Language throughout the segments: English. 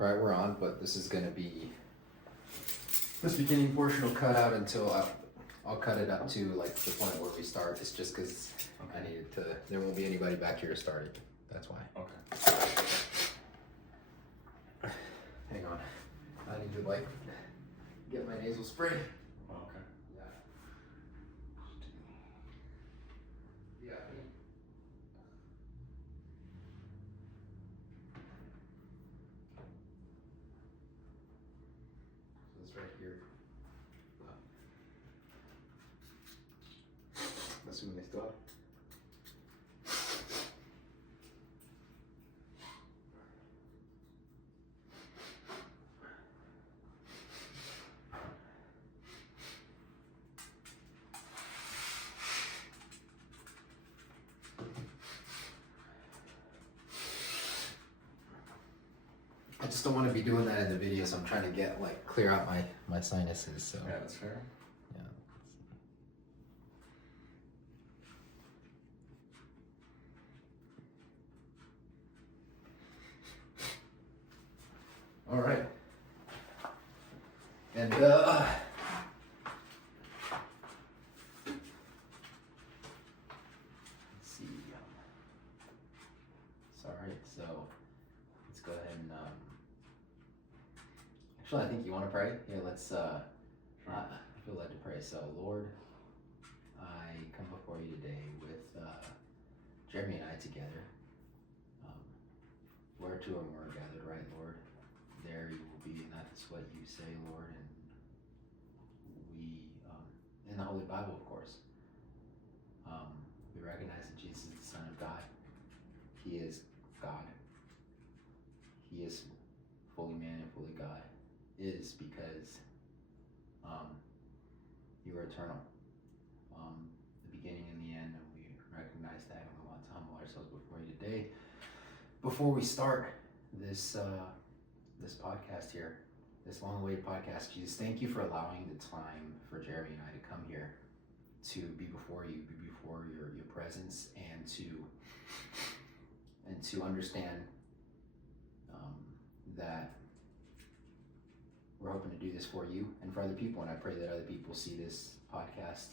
Right, we're on, but this is going to be, this beginning portion will cut out until I'll cut it up to like the point where we start. It's just because I needed to, there won't be anybody back here to start it. That's why. Okay. Hang on. I need to like get my nasal spray. Okay. Yeah. Yeah. So it's right here. Assuming they still have. I just don't want to be doing that in the video, so I'm trying to get like clear out my sinuses. So Yeah, that's fair. yeah. All right. And let's see. Sorry. So let's go ahead and actually, I think you want to pray. Here, let's. I feel led to pray. So, Lord, I come before you today with Jeremy and I together. Where two or more are gathered, right, Lord? There you will be, and that's what you say, Lord. And we, in the Holy Bible, of course, we recognize that Jesus is the Son of God. He is God. He is fully man and fully God. Is because you are eternal, the beginning and the end, and we recognize that, and we want to humble ourselves before you today. Before we start this this podcast here, this long-awaited podcast, Jesus, thank you for allowing the time for Jeremy and I to come here to be before you, be before your presence, and to understand that we're hoping to do this for you and for other people, and I pray that other people see this podcast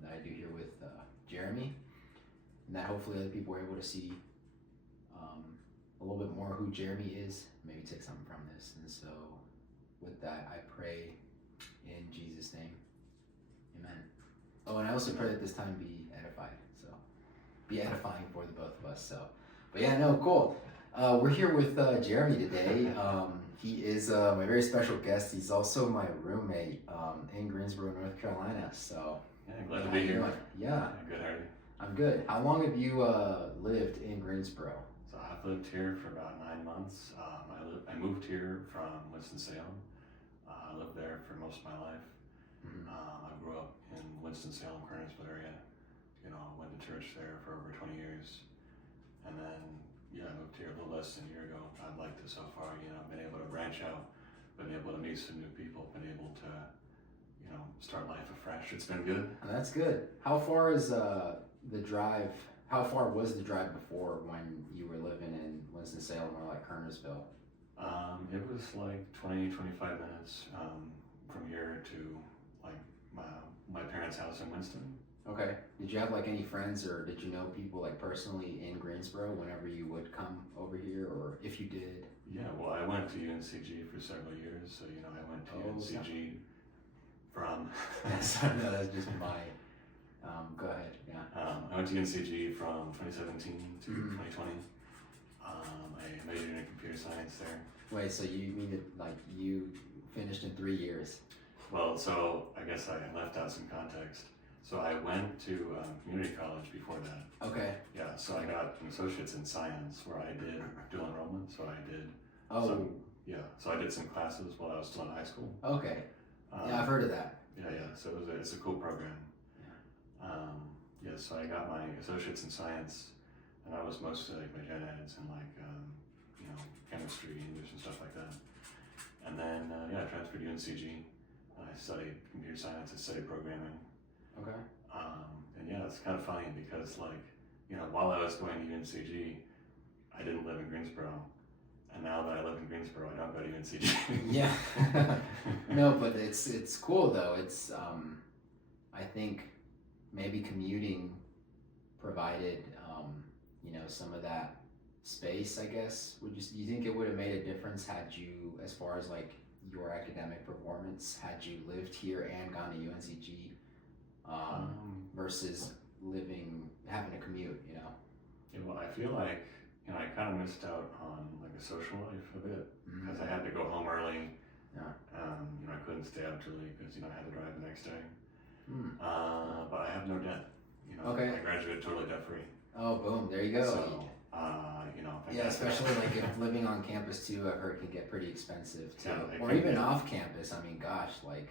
that I do here with Jeremy, and that hopefully other people are able to see a little bit more who Jeremy is, maybe take something from this. And so with that, I pray in Jesus' name, amen. Oh, and I also pray that this time be edified, so be edifying for the both of us. So, but yeah, no, cool. We're here with Jeremy today. He is my very special guest. He's also my roommate in Greensboro, North Carolina. So Yeah, glad to be here. Yeah. Good, how are you? I'm good. How long have you lived in Greensboro? So I've lived here for about 9 months. I moved here from Winston-Salem. I lived there for most of my life. Mm-hmm. I grew up in Winston-Salem, Kernersville area. You know, went to church there for over 20 years. And then, yeah, I moved here a little less than a year ago. I've liked it so far, you know, been able to branch out, been able to meet some new people, been able to, you know, start life afresh. It's been good. That's good. How far is the drive? How far was the drive before when you were living in Winston-Salem or like Kernersville? It was like 20, 25 minutes from here to like my parents' house in Winston. Okay. Did you have like any friends, or did you know people like personally in Greensboro whenever you would come over here, or if you did? Yeah, well, I went to UNCG for several years, so you know, I went to UNCG from. No, that's just my. Go ahead. Yeah. I went to UNCG from 2017 to 2020. I majored in computer science there. Wait, so you mean it like you finished in 3 years? Well, so I guess I left out some context. So I went to community college before that. Okay. Yeah, so I got an associate's in science where I did dual enrollment. So I did. So I did some classes while I was still in high school. Okay. Yeah, I've heard of that. Yeah. So it's a cool program. So I got my associates in science, and I was mostly like my gen eds and like you know, chemistry, English, and stuff like that. And then I transferred to UNCG. I studied computer science. I studied programming. Okay. And yeah, it's kind of funny because like, you know, while I was going to UNCG, I didn't live in Greensboro, And now that I live in Greensboro, I don't go to UNCG. Yeah. No, but it's cool though. It's I think maybe commuting provided some of that space, I guess. Do you think it would have made a difference had you, as far as like your academic performance, had you lived here and gone to UNCG versus having to commute, Yeah, well, I feel like, I kind of missed out on like a social life a bit because I had to go home early. Yeah. I couldn't stay up too late because, I had to drive the next day. Mm. But I have no debt. Okay. I graduated totally debt free. Oh, boom! There you go. So, yeah, especially like if living on campus too, I've heard can get pretty expensive too, Yeah, or even off campus. I mean, gosh, like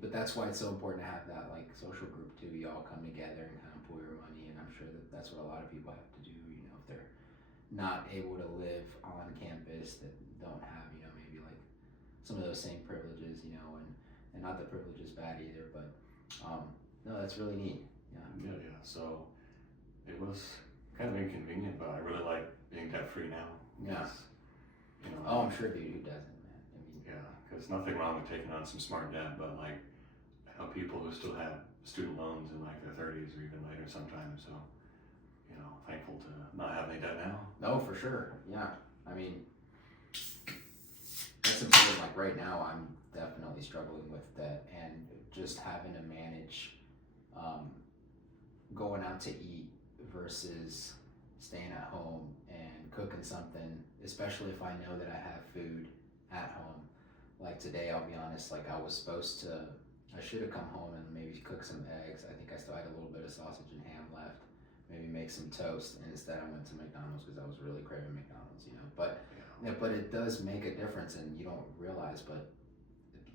but that's why it's so important to have that like social group too. You all come together and kind of pool your money, and I'm sure that's what a lot of people have to do. If they're not able to live on campus, that don't have maybe like some of those same privileges, and not that privilege is bad either, but no, that's really neat. Yeah. So it was kind of inconvenient, but I really like being debt free now. Yeah. Oh, I'm sure, dude. Who doesn't, man? Yeah, because nothing wrong with taking on some smart debt, but like I know people who still have student loans in like their 30s or even later sometimes. So thankful to not have any debt now. No, for sure. Yeah. That's important. Like right now, I'm definitely struggling with debt and just having to manage going out to eat versus staying at home and cooking something, especially if I know that I have food at home. Like today, I'll be honest, like I should have come home and maybe cook some eggs. I think I still had a little bit of sausage and ham left. Maybe make some toast, and instead I went to McDonald's because I was really craving McDonald's, But it does make a difference, and you don't realize, but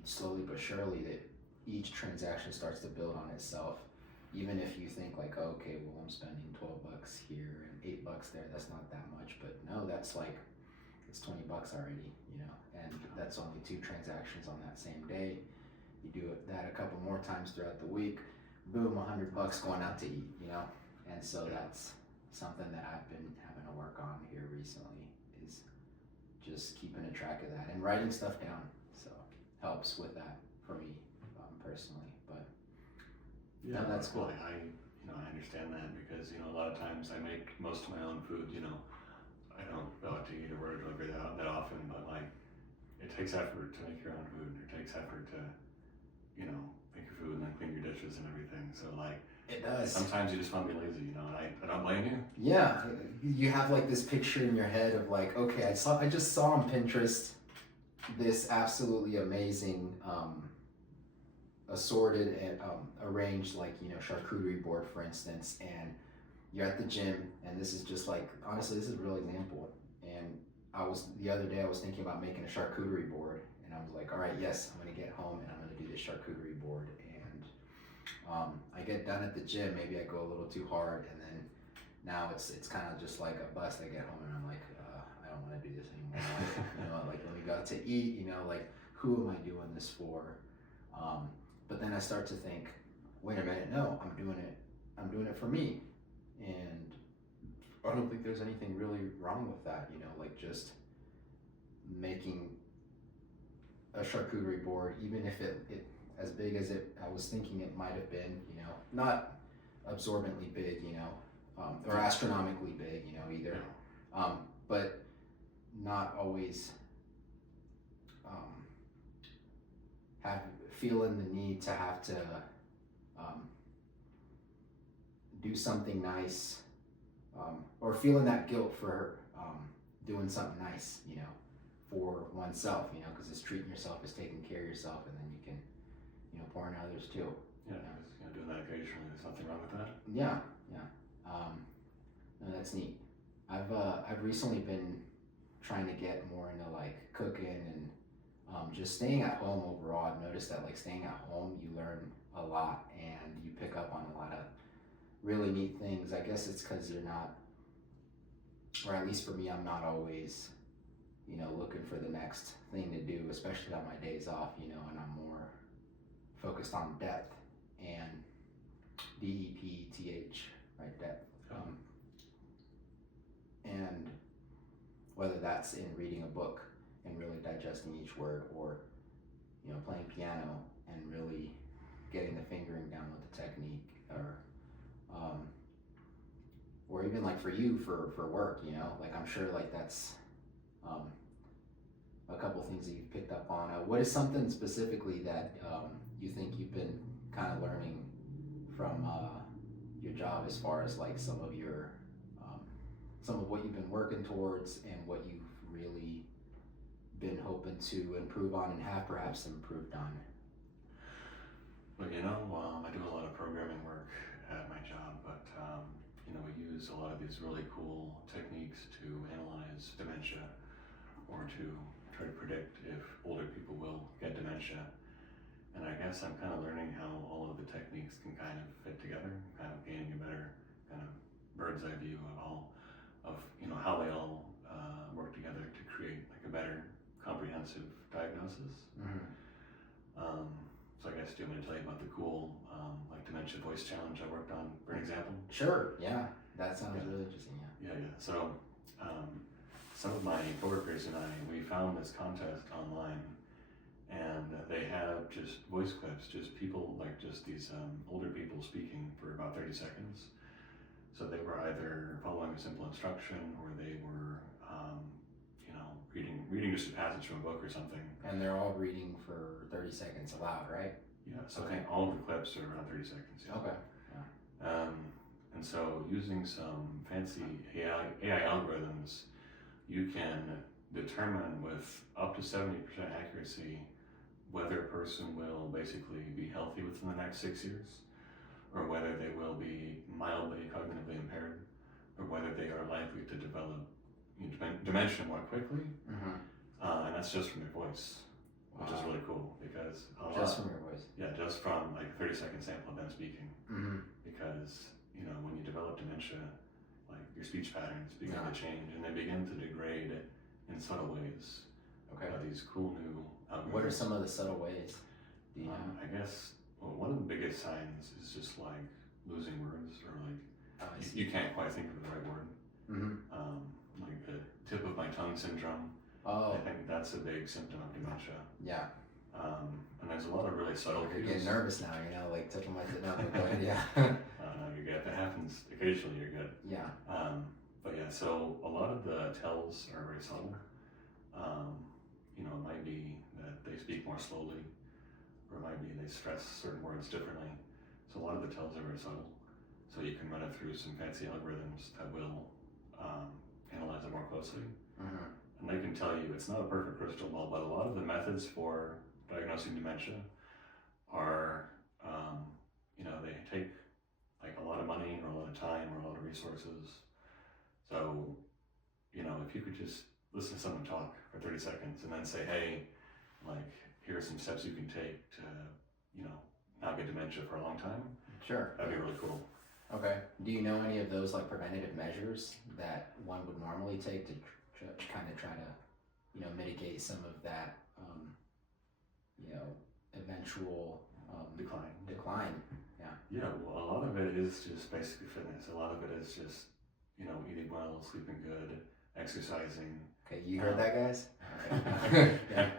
slowly but surely that each transaction starts to build on itself. Even if you think like, okay, well I'm spending $12 here and $8 there, that's not that much, but no, it's $20 already, and that's only 2 transactions on that same day. You do that a couple more times throughout the week, boom, $100 going out to eat, and so that's something that I've been having to work on here recently, is just keeping a track of that and writing stuff down. So helps with that for me personally, but yeah, no, that's cool. I understand that because a lot of times I make most of my own food. I don't go out to eat or order delivery that often, but like it takes effort to make your own food. It takes effort to make your food and then clean your dishes and everything. So like it does. Sometimes you just want to be lazy, and I don't blame you. Yeah, you have like this picture in your head of like, okay, I just saw on Pinterest this absolutely amazing assorted and arranged like charcuterie board, for instance, and you're at the gym, and this is just like, honestly, this is a real example. And the other day I was thinking about making a charcuterie board, and I was like, all right, yes, I'm gonna get home and I'm gonna do this charcuterie board. And I get done at the gym, maybe I go a little too hard, and then now it's kind of just like a bust. I get home and I'm like, I don't want to do this anymore. Like let me go out to eat. Like who am I doing this for? But then I start to think, wait a minute, no, I'm doing it for me, and I don't think there's anything really wrong with that. Like just making a charcuterie board, even if it as big as I was thinking it might have been, not absorbently big, or astronomically big, either, but not always feeling the need to have to do something nice, or feeling that guilt for doing something nice, for oneself, because it's treating yourself as taking care of yourself, and then you can pour in others too. Yeah, doing that occasionally, there's nothing wrong with that. Yeah. No, that's neat. I've recently been trying to get more into like cooking and just staying at home overall. I've noticed that like staying at home, you learn a lot and you pick up on a lot of really neat things. I guess it's because you're not, or at least for me, I'm not always, looking for the next thing to do, especially on my days off, and I'm more focused on depth and DEPTH, right? Depth. And whether that's in reading a book and really digesting each word, or playing piano and really getting the fingering down with the technique, or even like for you for work, like I'm sure like that's a couple things that you've picked up on. What is something specifically that you think you've been kind of learning from your job, as far as like some of what you've been working towards and what you've really been hoping to improve on and have perhaps improved on? Well, I do a lot of programming work at my job, but we use a lot of these really cool techniques to analyze dementia, or to try to predict if older people will get dementia. And I guess I'm kind of learning how all of the techniques can kind of fit together, kind of gaining a better kind of bird's eye view of how they all work together to create like a better comprehensive diagnosis. So I guess, do you want me to tell you about the cool like dementia voice challenge I worked on, for an example? Sure, yeah, that sounds really interesting. Yeah. So some of my coworkers and I, we found this contest online, and they have just voice clips, just people, like just these older people speaking for about 30 seconds. So they were either following a simple instruction, or they were reading just a passage from a book or something. And they're all reading for 30 seconds aloud, right? Yeah, so I think all of the clips are around 30 seconds. Yeah. Okay. Yeah. And so using some fancy AI algorithms, you can determine with up to 70% accuracy whether a person will basically be healthy within the next 6 years, or whether they will be mildly cognitively impaired, or whether they are likely to develop dementia more quickly. And that's just from their voice, which is really cool, because just from your voice. Yeah, just from like a 30-second sample of them speaking. Because when you develop dementia, like your speech patterns begin to change, and they begin to degrade in subtle ways. Okay. These cool new algorithms. What are some of the subtle ways? Do you know? I guess one of the biggest signs is just like losing words, or like you can't quite think of the right word. Like the tip of my tongue syndrome. Oh. I think that's a big symptom of dementia. Yeah. And there's a lot of really subtle You're cues. getting nervous now, like tip of my tongue. Go ahead, yeah. No, you're good. That happens occasionally. You're good. Yeah. But yeah, so a lot of the tells are very subtle. It might be that they speak more slowly, or it might be they stress certain words differently. So a lot of the tells are very subtle. So you can run it through some fancy algorithms that will analyze it more closely. And they can tell you, it's not a perfect crystal ball, but a lot of the methods for diagnosing dementia are, they take like a lot of money, or a lot of time, or a lot of resources. So, if you could just listen to someone talk for 30 seconds and then say, hey, like, here are some steps you can take to, not get dementia for a long time. Sure. That'd be really cool. Okay. Do you know any of those like preventative measures that one would normally take to kind of try to, mitigate some of that, eventual decline? Yeah. Yeah. Well, a lot of it is just basically fitness. A lot of it is just, eating well, sleeping good, exercising. Okay, you heard that, guys? Yeah.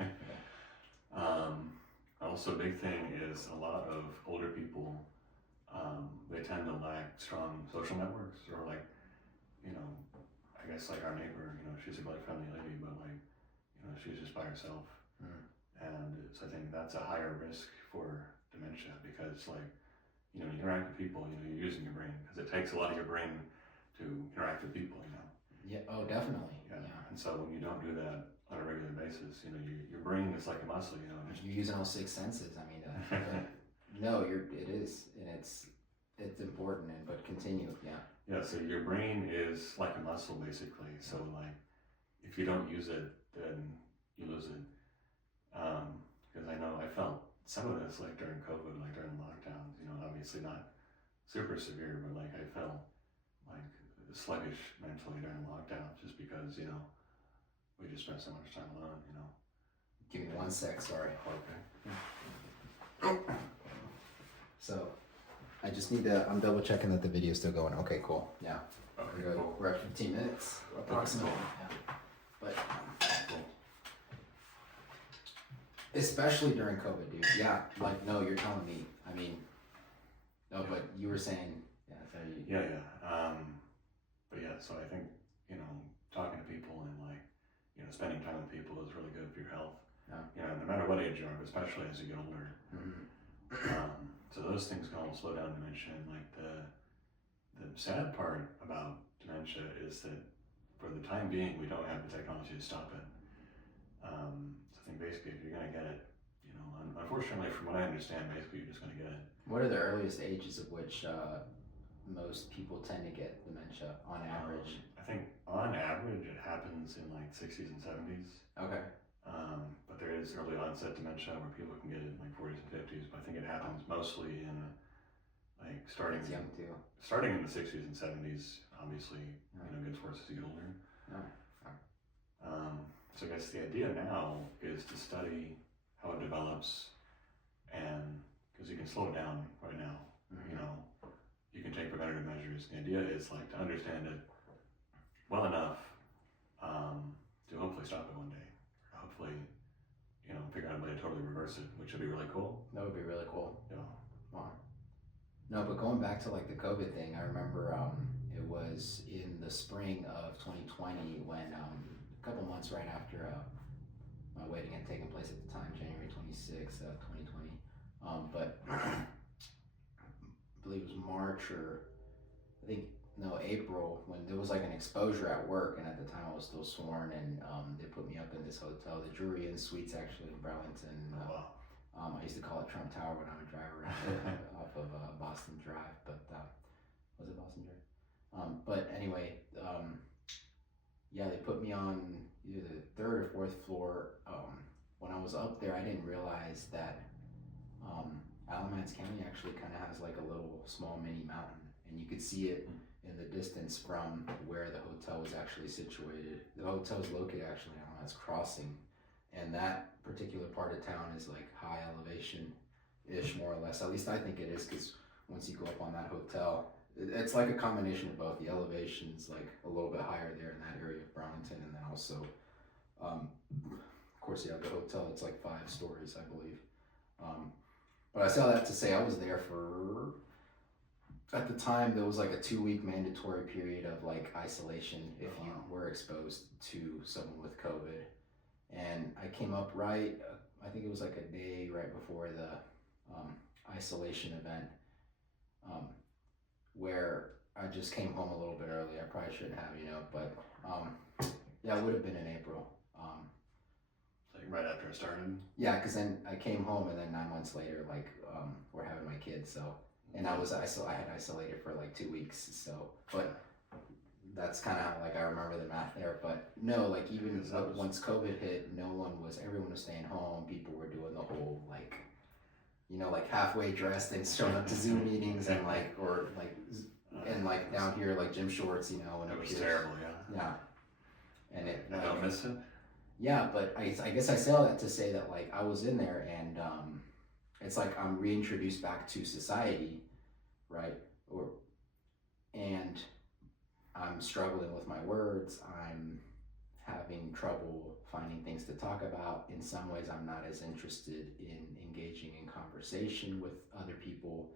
Also, a big thing is a lot of older people, they tend to lack strong social networks, or like, I guess like our neighbor, she's a really friendly lady, but like, she's just by herself. And so I think that's a higher risk for dementia, because like, you interact with people, you're using your brain, because it takes a lot of your brain to interact with people, Yeah, oh, definitely. Yeah. And so when you don't do that on a regular basis, your brain is like a muscle, You're using all six senses. I mean, no, it is, and it's important, but continue, yeah. Yeah, so your brain is like a muscle, basically. So like, if you don't use it, then you lose it. Because I know I felt some of this like during COVID, like during lockdowns, obviously not super severe, but like I felt like sluggish mentally during lockdown, just because, we just spent so much time alone, Give me 1 sec, sorry. Okay. So, I just need to, I'm double checking that the video's still going. Okay, cool. Yeah. Okay, We're good. cool. We're at 15 minutes. Approximately. Yeah. Especially during COVID, dude. Yeah, like, no, you're telling me. I mean, no, but you were saying, yeah, so you, Yeah. But yeah, so I think, talking to people and like, spending time with people is really good for your health. Yeah. No matter what age you are, but especially as you get older. Mm-hmm. So those things can all slow down dementia. And like the sad part about dementia is that for the time being, we don't have the technology to stop it. So I think basically if you're gonna get it, unfortunately from what I understand, basically you're just gonna get it. What are the earliest ages of which most people tend to get dementia on average? I think on average it happens in like 60s and 70s. Okay. But there is early onset dementia where people can get it in like 40s and 50s. But I think it happens mostly in like starting It's young too. Starting in the 60s and 70s. Obviously, gets worse as you get older. So I guess the idea now is to study how it develops, and because you can slow it down right now. You can take preventative measures. The idea is like to understand it well enough to hopefully stop it one day. Hopefully, figure out a way to totally reverse it, which would be really cool. That would be really cool. Yeah. Wow. No, but going back to like the COVID thing, I remember it was in the spring of 2020 when a couple months right after my wedding had taken place at the time, January 26th of 2020. But I believe it was March or April, when there was like an exposure at work, and at the time I was still sworn, and they put me up in this hotel, the Drury Inn Suites, actually in Burlington. Wow. I used to call it Trump Tower when I would drive around off of Boston Drive, but was it Boston Drive? But anyway, yeah, they put me on either the third or fourth floor. When I was up there, I didn't realize that Alamance County actually kind of has like a little small mini mountain, and you could see it in the distance from where the hotel was actually situated. The hotel is located actually on Alamance Crossing, and that particular part of town is like high elevation-ish, more or less. At least I think it is, because once you go up on that hotel, it's like a combination of both. The elevation's like a little bit higher there in that area of Burlington, and then also, of course, you have the hotel. It's like 5 stories, I believe. But I say all that to say I was there for, at the time, there was like a 2-week mandatory period of like isolation if you were exposed to someone with COVID. And I came up right, I think it was like a day right before the isolation event, where I just came home a little bit early. I probably shouldn't have, but yeah, it would have been in April. Like right after it started? Yeah, because then I came home, and then 9 months later, like, we're having my kids, so, and I had isolated for like 2 weeks, so, but that's kind of like I remember the math there. But no, like even once COVID hit, everyone was staying home. People were doing the whole like, like halfway dressed and showing up to Zoom meetings, and like, or like, and like down here like gym shorts, and it was terrible. Yeah. And it. I don't miss it. Yeah, but I guess I say all that to say that like I was in there, and it's like I'm reintroduced back to society, right? And I'm struggling with my words. I'm having trouble finding things to talk about. In some ways, I'm not as interested in engaging in conversation with other people.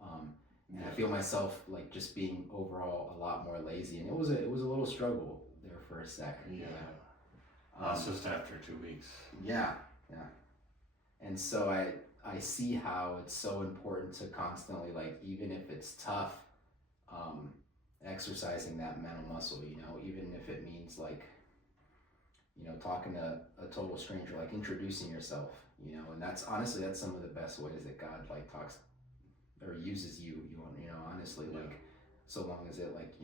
And I feel myself like just being overall a lot more lazy. And it was a little struggle there for a second. Yeah. That's just after 2 weeks. Yeah. And so I see how it's so important to constantly, like, even if it's tough, exercising that mental muscle, even if it means like, talking to a total stranger, like introducing yourself, and that's some of the best ways that God like talks or uses you, honestly, like, so long as it like,